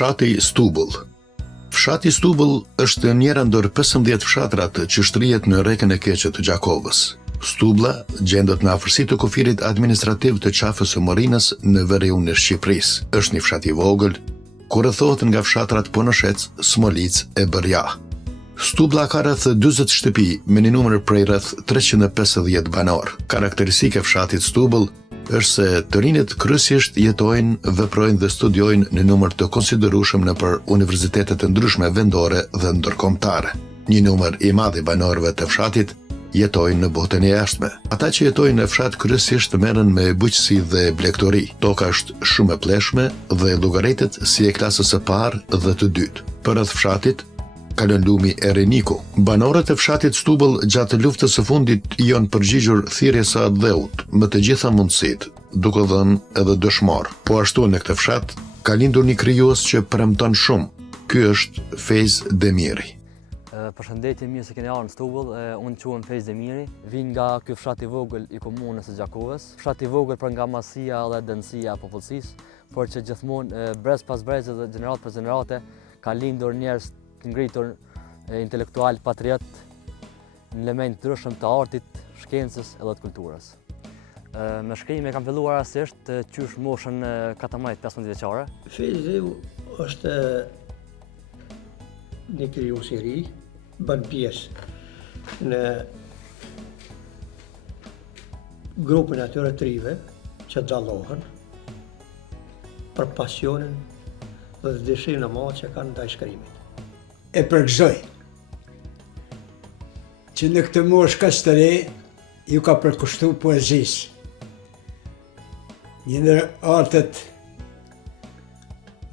Fshati Stubull. Fshati Stubull është njëra ndër 15 fshatrat që shtrihet në Rrekën e Keqe të Gjakovës. Stublla gjendet në afërsi të kufirit administrativ të qafës së Morinës në veriun e Shqipërisë. Është një fshat i vogël, ku rrethohet nga fshatrat Ponoshec, Smolic e Bërja. Stubbla ka rreth 40 shtëpi me një numër prej rreth 350 banor. Karakteristike e fshatit Stubull është se të rinjt kryesisht jetojnë, veprojnë dhe studiojnë në numër të konsiderueshëm nëpër universitete të ndryshme vendore dhe ndërkombëtare. Një numër i madh i banorëve të fshatit jetojnë në botën e jashtme. Ata që jetojnë në fshat kryesisht merren me bujqësi dhe blegtori. Toka është shumë e pleshme dhe llogaritet si e klasës së parë dhe të dytë. Përreth fshatit kalon lumi e Reniku. Banorët e fshatit Stubull gjatë luftës së fundit janë përgjigjur thirrjes së dheut me të gjitha mundësitë, duke dhënë edhe dëshmor. Po ashtu në këtë fshat ka lindur një krijues që premton shumë. Ky është Fejz Demiri. Përshëndetje, mirë se keni ardhur në Stubull. Unë quhem Fejz Demiri, vij nga ky fshat i vogël i komunës së Gjakovës. Fshat i vogël për nga masia dhe dënësia e popullsisë, por që gjithmonë brez pas breze dhe gjenerat pas gjenerate ka lindur njerëz të ngritur intelektual patriot në element të ndryshëm të artit, shkencës edhe të kulturës. Me shkrimi kam filluar rastisht qysh moshën 14-15 vjeçare. Fejzi është një krijues i ri, bën pjesë në grupin atyre të rive që dallohen për pasionin dhe dëshirën e madhe që kanë ndaj shkrimit. E përgëzoj që në këtë moshë kaq të re ju ka përkushtuar poezisë. Një ndër artet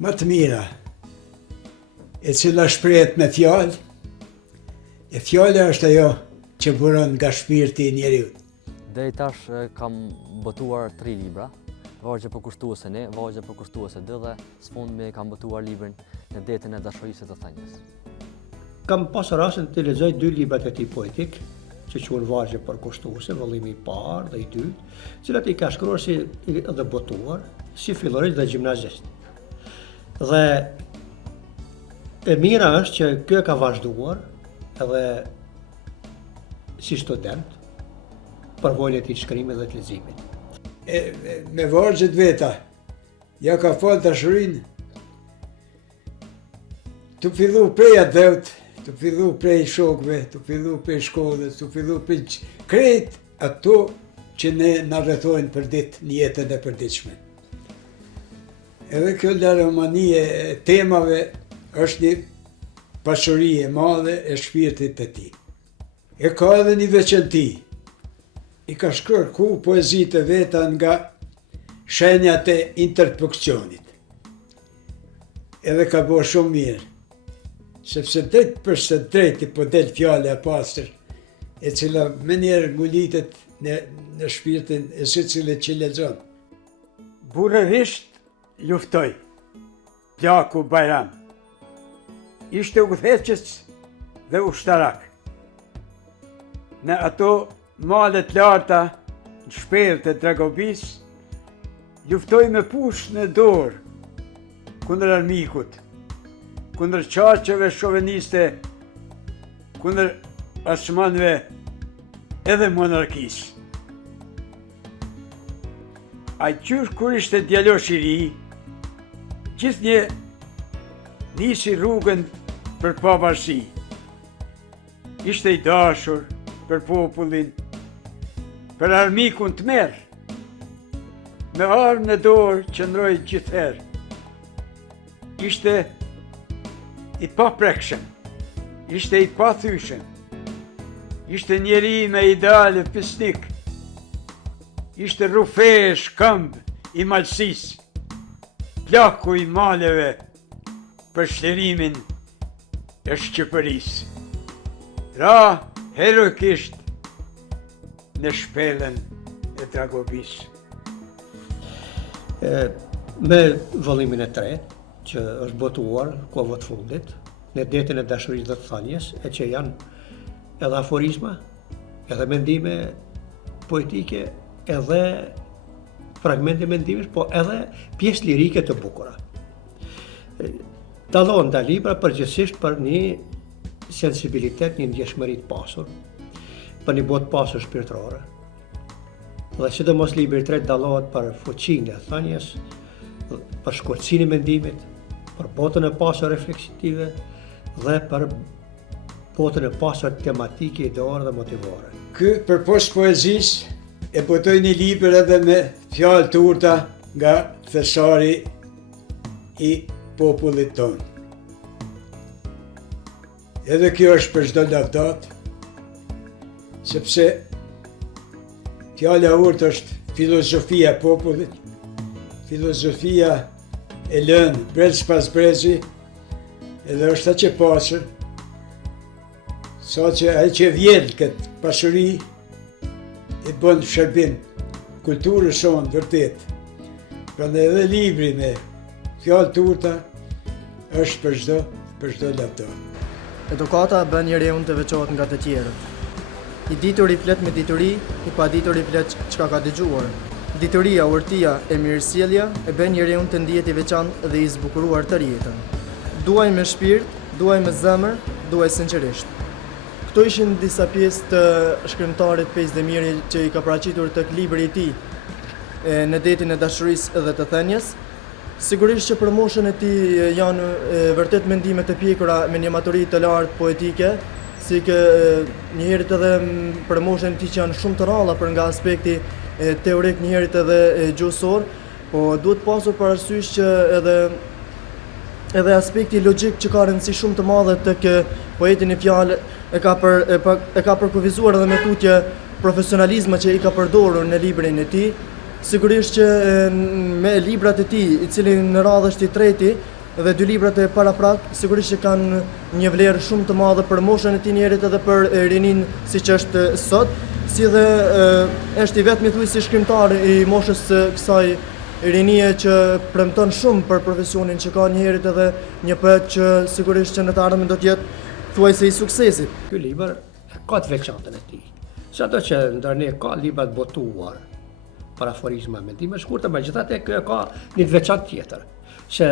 më të mira, e cila shprehet me fjalë, e fjala është ajo që buron nga shpirti i njeriu. Deri tash kam botuar 3 libra, Vargje përkushtuese 1, Vargje përkushtuese 2 dhe sfundmi kam botuar librin Në detin e dashurisë të thënjes. Kam pasur rastin të lexoj 2 librat e tij poetik, që quhen Vargje përkushtuese, vëllimi i parë dhe i dytë, cilat i ka shkruar si dhe botuar si fillorist dhe gjimnazist. Dhe e mira është që kjo ka vazhduar edhe si student për vojën e tij të shkrimit dhe të leximit. Me vargjet veta, ja ka fal dashurinë, të fillu prej adheut, të fillu prej shokëve, të fillu prej shkollës, të fillu prej krejt ato që ne na rrethojnë për ditë në jetën e përditshme. Edhe kjo laromani e temave është një pashuri e madhe e shpirtit të tij. E ka edhe një veçanti. I ka shkruar ku poezitë e veta nga shenjat e interpunksionit. Edhe ka bërë shumë mirë, sepse drejt për së drejti po del fjale e pastër, e cila me njerë ngulitet në shpirtin e secilit që lexon. Burrërisht luftoi Plaku Bajram. Ishte udhëheqës dhe ushtarak. Në ato malet larta në shpellët e Dragobis, luftoi me pushë në dorë kundër armikut, kundër qarqeve shoveniste, kundër ashmanëve edhe monarkisë. Ai qysh kur ishte djalosh i ri, gjithnjë nisi rrugën për pavarësi. Ishte i dashur për popullin, për armikun të merë, me armë në dorë qëndroi gjithherë. Ishte i paprekshëm, ishte i pathyeshëm, ishte njeri me ideale fisnik, ishte rufesh këmbë i malësisë, plaku i maleve për shlerimin e Shqipërisë. Ra heroikisht në shpellën e Dragobis. Me vëllimin e tretë, që është botuar kohëve të fundit, Në detin e dashurisë dhe të thënjes, e që janë edhe aforizma, edhe mendime poetike, edhe fragmente mendimesh, po edhe pjesë lirike të bukura. Dallohen nga libra përgjithsisht për një sensibilitet, një ndjeshmëri të pasur, për një botë pasur shpirtërore. Dhe sidomos libri i tretë dallohet për fuqinë e thënies, për shkurtësinë e mendimit, për botën e pasur refleksive dhe për botën e pasur tematike, ideore dhe motivore. Ky përposh poezisë e botoj një libër edhe me fjalë të urta nga thesari i popullit tonë. Edhe kjo është për çdo lavdat, sepse fjala e urtë është filozofia e popullit, filozofia e lënë brez pas brezi, edhe është aq e pasur, sa që ai që vjen këtë pasuri e bën shërbim kulturës sonë vërtet. Prandaj edhe libri me fjalë të urta është për çdo lavdar. Edukata bën njeriun të veçohet nga të tjerët. I ditur i flet me dituri, i paditur i flet çka ka dëgjuar. Dituria, urtia e mirësjellja e bën njeriun të ndihet i veçantë dhe i zbukuruar të jetën. Duaj me shpirt, duaj me zemër, duaj sinqerisht. Këto ishin disa pjesë të shkrimtarit Fejz Demiri që i ka paraqitur tek libri i tij Në detin e dashurisë dhe të thënies. Sigurisht që për moshën e tij janë vërtet mendime të pjekura me një maturi të lartë poetike, si që njëherët edhe për moshën e tij që janë shumë të rralla për nga aspekti teorik, njëherët edhe gjuhësor, po duhet pasur parasysh që edhe aspekti logjik që ka rëndësi shumë të madhe tek poeti në fjalë e ka përkufizuar edhe me tutje profesionalizma që i ka përdorur në librin e tij. Sigurisht që me librat e tij, i cili në radhë është i treti, dhe dy librat e paraprak, sigurisht që kanë një vlerë shumë të madhe për moshën e tij njerit edhe për rinin siç është sot, si dhe është i vetmi thuajse shkrimtar i moshës së kësaj rinie që premton shumë për profesionin që ka, njerit edhe një poet që sigurisht që në të ardhmen do të jetë thuajse i suksesit. Ky libër ka të veçantën e tij. Sado që ndërne ka libra të botuar për aforizma, mendime shkurtë, megjithatë kjo ka një të veçantë tjetër, që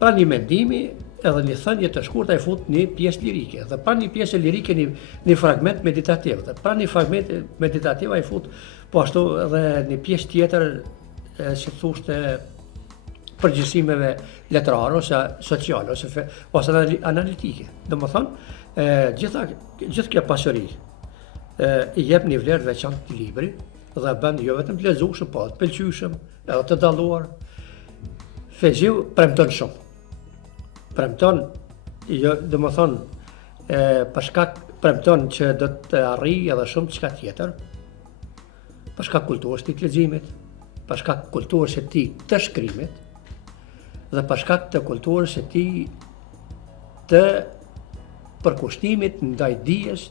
pra një mendimi edhe një thënie të shkurtë ai fut një pjesë lirike, dhe pra një pjesë lirike një fragment meditativ, dhe pra një fragment meditativ ai fut po ashtu edhe një pjesë tjetër si thoshte përgjithësimeve letrare ose sociale ose analitike. Domethënë, gjithë kjo pasuri i jep një vlerë të veçantë të librit dhe bën jo vetëm të lexueshëm, po të pëlqyeshëm, edhe të dalluar. Fejziu premton shumë. Premton, jo, domethënë, për shkak premton që do të arrijë edhe shumë çka tjetër, për shkak kulturës të leximit, për shkak kulturës së tij të shkrimit dhe për shkak të kulturës së tij të përkushtimit ndaj dijes,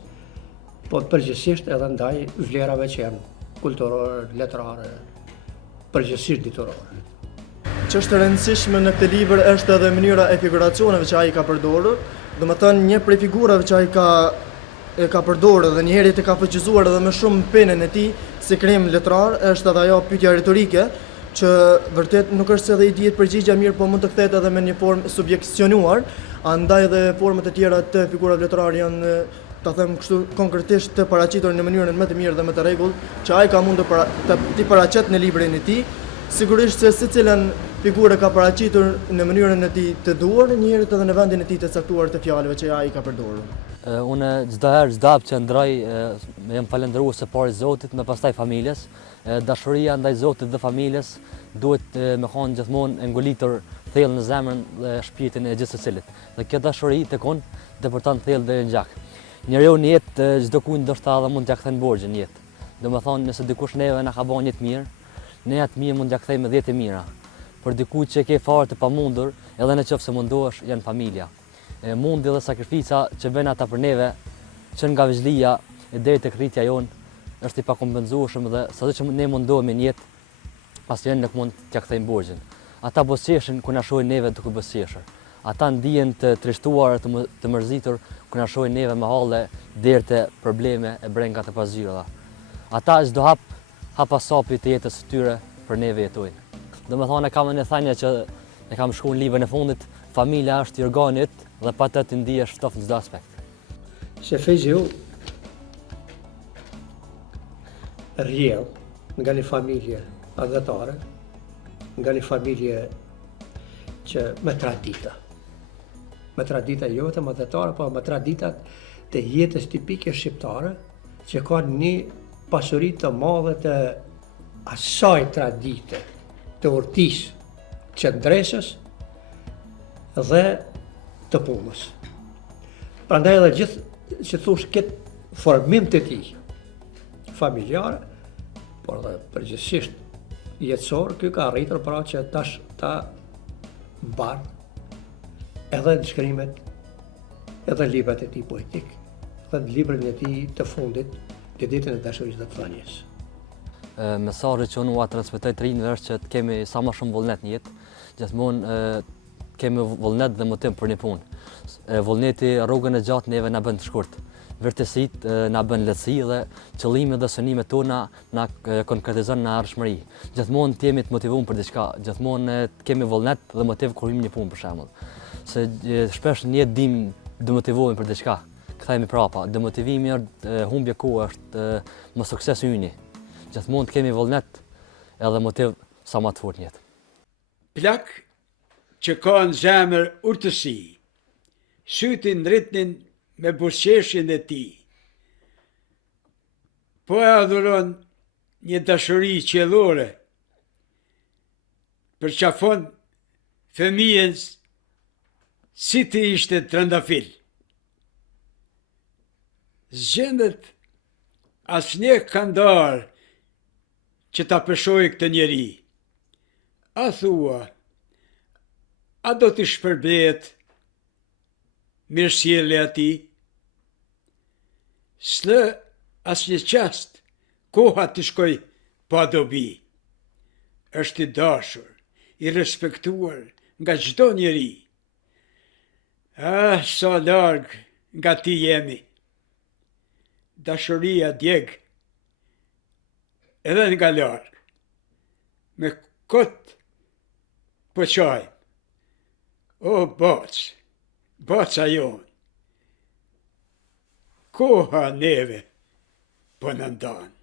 po përgjithsisht edhe ndaj vlerave që janë kulturore, letrare, përgjithsisht ditërore. Që është e rëndësishme në këtë libër është edhe mënyra e figuracioneve që ai ka përdorur, domethënë një prej figurave që ai ka përdorur dhe njëherë e ka fuqizuar edhe me shumë penën e tij si krim letrar, është edhe ajo pyetja retorike, që vërtet nuk është se edhe i dihet përgjigja mirë, po mund të kthehet edhe me një formë subjekcionuar, andaj edhe format e tjera të figurave letrare janë, ta them kështu konkretisht, të paraqitur në mënyrën më të mirë dhe më të rregull, që ai ka mundur të paraqet në librin e tij. Sigurisht se secilën figurë ka paraqitur në mënyrën e tij të duhur, njëherët edhe në vendin e tij të caktuar të fjalëve që ai ka përdorur. Unë çdo herë çdo hap që ndroj jam falendërues së pari Zotit, me pastaj familjes. Dashuria ndaj Zotit dhe familjes duhet me qenë gjithmonë e ngolitur thellë në zemrën dhe shpirtin e gjithë secilit. Dhe kjo dashuri tekon depërton thellë deri në gjak. Njeriu në jetë çdo kujt ndoshta edhe mund t'ia kthen borxhin në jetë. Domethënë nëse dikush neve na ka bën një të mirë, ne atë mirë mund t'ia kthejmë 10 të mira. Por dikujt që ke fare të pamundur, edhe nëse mundohesh, janë familja. Mundi dhe sakrifica që bën ata për neve, që nga vëzhlia e deri tek rritja jon, është i pakompenzueshëm dhe sado që ne mundohemi në jetë, pastaj nuk mund t'ia kthejmë borxhin. Ata bosjeshin kur na shohin neve duke bosjeshur. Ata ndihen të trishtuar, të mërzitur kur na shohin neve me halle deri te probleme e brengat e pazyra. Ata çdo hap sapi të jetës së tyre për neve jetojnë. Domethënë kam një thënie që e kam shkruar në librin e fundit, familja është i organit dhe pa të ndihesh ftoftë në çdo aspekt. Se Fiziu rrjedh nga një familje adhetare, nga një familje që me tradita. Me tradita jo vetëm adhetare, po me traditat të jetës tipike shqiptare, që ka një pasuri të madhe të asaj tradite, të urtisë, qëndresës dhe të punës. Prandaj edhe gjithë, që thush, këtë formim të tij familjare, por dhe përgjithsisht jetësor, ky ka arritur pra që tash ta mban edhe në shkrimet, edhe librat e tij poetik, dhe në librin e tij të fundit, Të ditën e dashurisë dhe të thënies. Mesazhi që unë ua transmetoj të rinjve është që të kemi sa më shumë vullnet në jetë, gjithmonë kemi vullnet dhe motiv për një punë. Vullneti rrugën e gjatë neve na bën të shkurtë. Vërtësitë na bën lehtësi dhe qëllimet dhe synimet tona na konkretizon në ardhshmëri. Gjithmonë të jemi të motivuar për diçka, gjithmonë të kemi vullnet dhe motiv kur hyjmë në punë për shembull. Se shpesh në jetë dim demotivohemi për diçka. Kthehemi prapa, demotivimi është humbje kohë, është më sukses yni. Gjithmonë të kemi vullnet edhe motiv sa më të fortë në jetë. Plak që ka në zemër urtësi, sytin rritnin me buzëqeshjen e tij. Po e adhuron një dashuri qiellore, përqafon fëmijën si të ishte trëndafil. Zgjendet asnjë këndar që ta peshoj këtë njeri. A thua, a do t'i shpërblihet mirësjellja e tij? S'lë asnjë qast koha t'i shkoj pa dobi. Është i dashur, i respektuar nga çdo njeri. Ah, sa larg nga ti jemi. Dashuria djeg edhe nga larg. Me kot po qajmë. O baca jonë, koha neve po në ndanë.